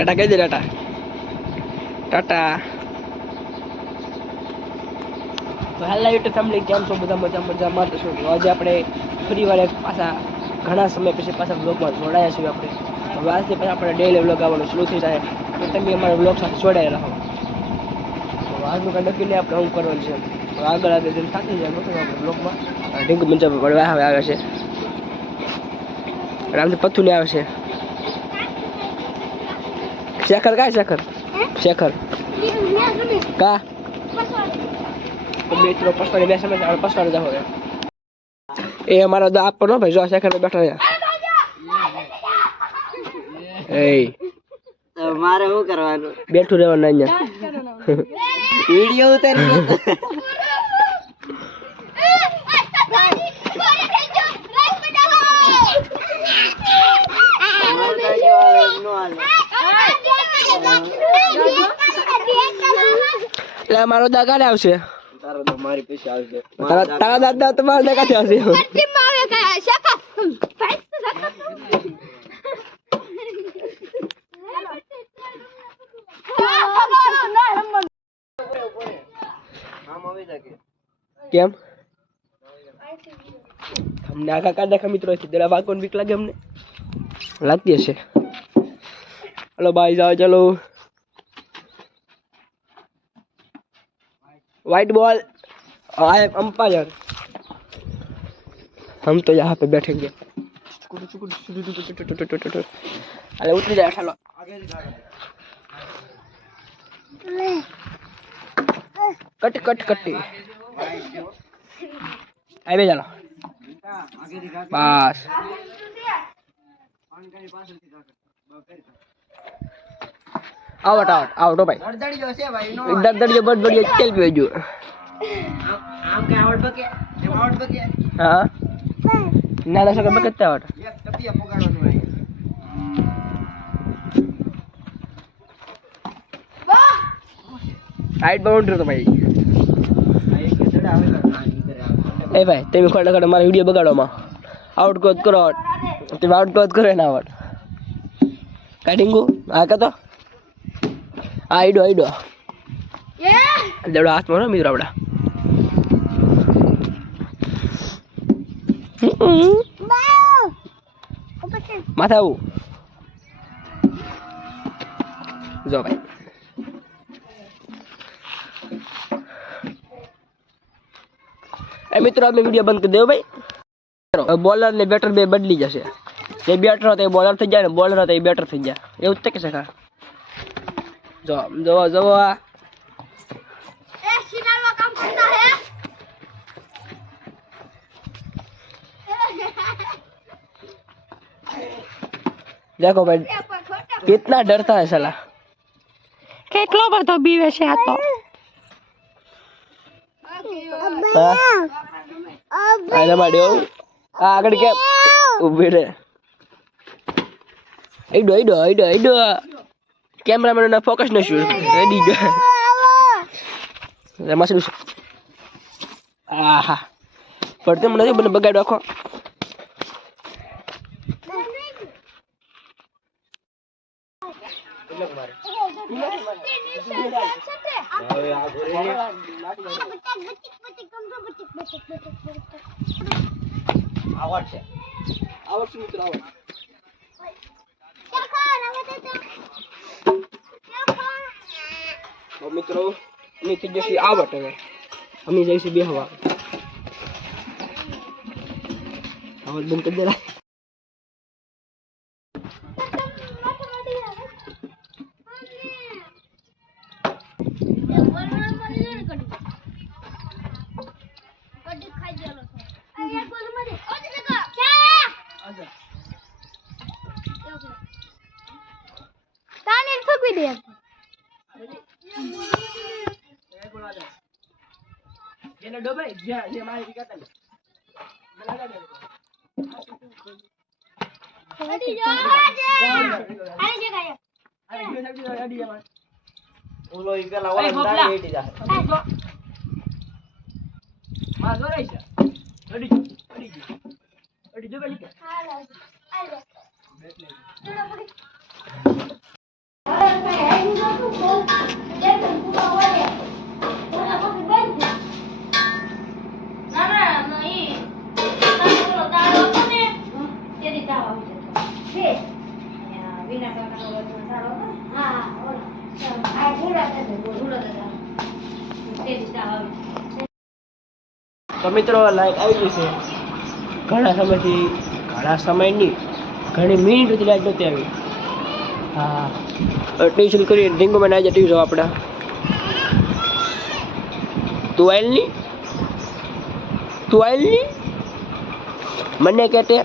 ટાટા કહી દે ટાટા ટાટા તો હાલના યુટ્યુબ ફેમિલી કેમ છો? બધા મજા મજા તો શું આજે આપણે ફરી વાર પાછા ઘણા સમય પછી પાછા બ્લોગમાં જોડાયા છીએ આપણે. હવે આજથી પછી આપણે ડેલી બ્લોગ આવવાનું શરૂ થઈ જાય. તો તમે અમારા બ્લોગ સાથે જોડાયા રહો. તો આજનું કાંઈ નક્કી આપણે હું કરવાનું છે. આગળ આગળ જઈને થતું જાય મોટું આપણે બ્લોગમાં ઢીંગ મુજબ વળવા આવે આવે છે. પથ્થુ લે આવે છે. શેખર કાય શેખર શેખર કા તો મિત્રો પસવાડી બે આપણે પસવાડી જાવ એ અમારો દા આપવાનો ભાઈ જો શેખર બેઠા રહ્યા એ મારે શું કરવાનું બેઠું રહેવાનું અહીંયા વીડિયો ઉતારી એટલે મારો દા કાલે આવશે. તારો તો મારી પૈસા આવશે. તારા તારા દાદા તમારા દા કાથી આવશે. કેમ? તમને આખા કાઢ નાખા મિત્રો છે જરા વાકોન બીક લાગે અમને. લાગતી હશે. હલો ભાઈ જાઓ ચલો. व्हाइट बॉल आए अंपायर हम तो यहाँ पे बैठेंगे अरे उतरी जाए चलो कट कट कट्टी आए चलो बस આવટ આવટ આવટો ભાઈ દડદડી જોશે ભાઈ નો દડદડી જો બડબડી ચેલ પી જો. આમ કે આવટ બકે એમ આવટ બકે હા? ના દશો કે બકે આવટ એક ટપિયા પોગાડવાનું હોય. હાઈટ બાઉન્ડ્રી તો ભાઈ. એ ભાઈ તમે ખોટા ખોટા મારા વીડિયો બગાડવામાં આઉટ કોચ કરો. તમે આઉટ કોચ કરો એના આવટ કાઢીંગું આ કતો આઈડો આઈડો દેવડો હાથમાં રહો મિત્રો આપડા? માથા આવું. જો ભાઈ. એ મિત્રો આપણે વીડિયો બંધ કરી દેવો ભાઈ. બોલર ને બેટર બે બદલી જશે. જે બેટર હતા એ બોલર થઈ જાય ને બોલર હતા એ બેટર થઈ જાય. એવું જ તે કે શકા જો જો જો આ देखो भाई कितना डरता है साला કેટલો બધો બીવે છે આ તો હા આને માડ્યો આ આગળ કેમ ઊભી રે આઈડો આઈડો આઈડો આઈડો કેમેરામેન ના ફોકસ ન શું રેડી ગયો શું આહા પડતે મને નથી મને બગાડ રાખો આવડ છે આવડશે મિત્ર આવડ તો મિત્રો અમે થઈ જશે આવટ હવે. અમે જઈશું બે હવા બંધ કરી એને ડબાઈ જ્યાં જે મારી વિકાતા ને ઓલો ઈ પેલા ઓલા દાડી હેડી જાય માં જોરાઈ છે અડી જો અડી જો અડી જો બેલી કે તો મિત્રો લાઈટ આવી ગઈ છે. ઘણા સમયથી, ઘણા સમયની, ઘણી મિનિટથી લાઈટ નહોતી આવી. હા. ટ્યુશન કરી ડીંગો માં આજે ટ્યુશન આપણા. તું આવેલની? તું આવેલ મને કહેતે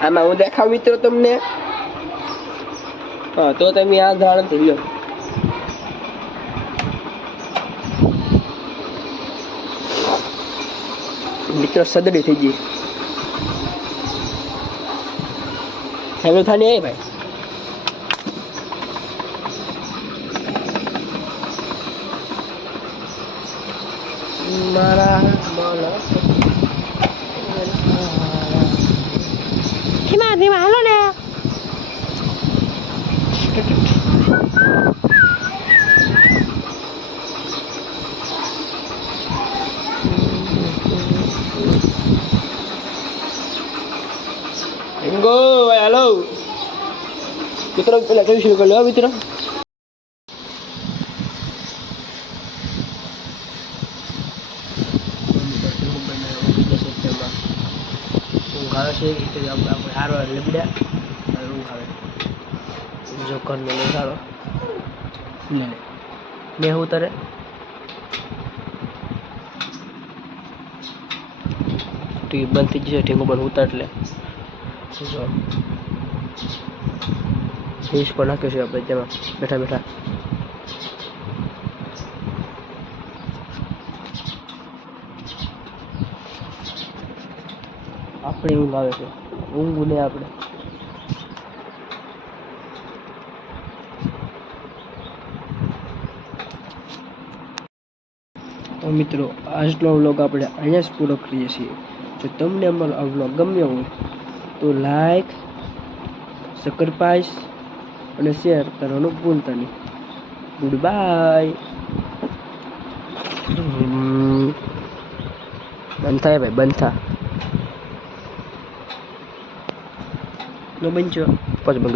આમાં હું દેખાવ મિત્રો તમને? હા, તો તમે આ ધારણથી લ્યો મિત્રો સદડી થઈ ગઈ. હેલો થાની આવી ભાઈ? મારા મારા. ધીમા ધીમા હાલો ને Ringo, halo. મિત્રો, પેલા કઈ શરૂ કરી લો મિત્રો? ઊંઘ આવે છે એ આપણે હારો અને ઊંઘ સારો જશે ઠીંગો પણ ઉતાર એટલે જો ફીસ પણ નાખ્યું છે આપણે તેમાં. બેઠા બેઠા. આપણે ઊંઘ આવે છે. ઊંઘ ને આપણે. તો મિત્રો, આજનો વ્લોગ આપણે અહીંયા જ પૂરો કરીએ છીએ. જો તમને અમારો આ વ્લોગ ગમ્યો હોય, તો લાઈક સબસ્ક્રાઇબ અને શેર કરવાનું ભૂલતા નહીં. ગુડ બાય બંધ થાય ભાઈ બંધ થા. ન બનશો પછી બંધ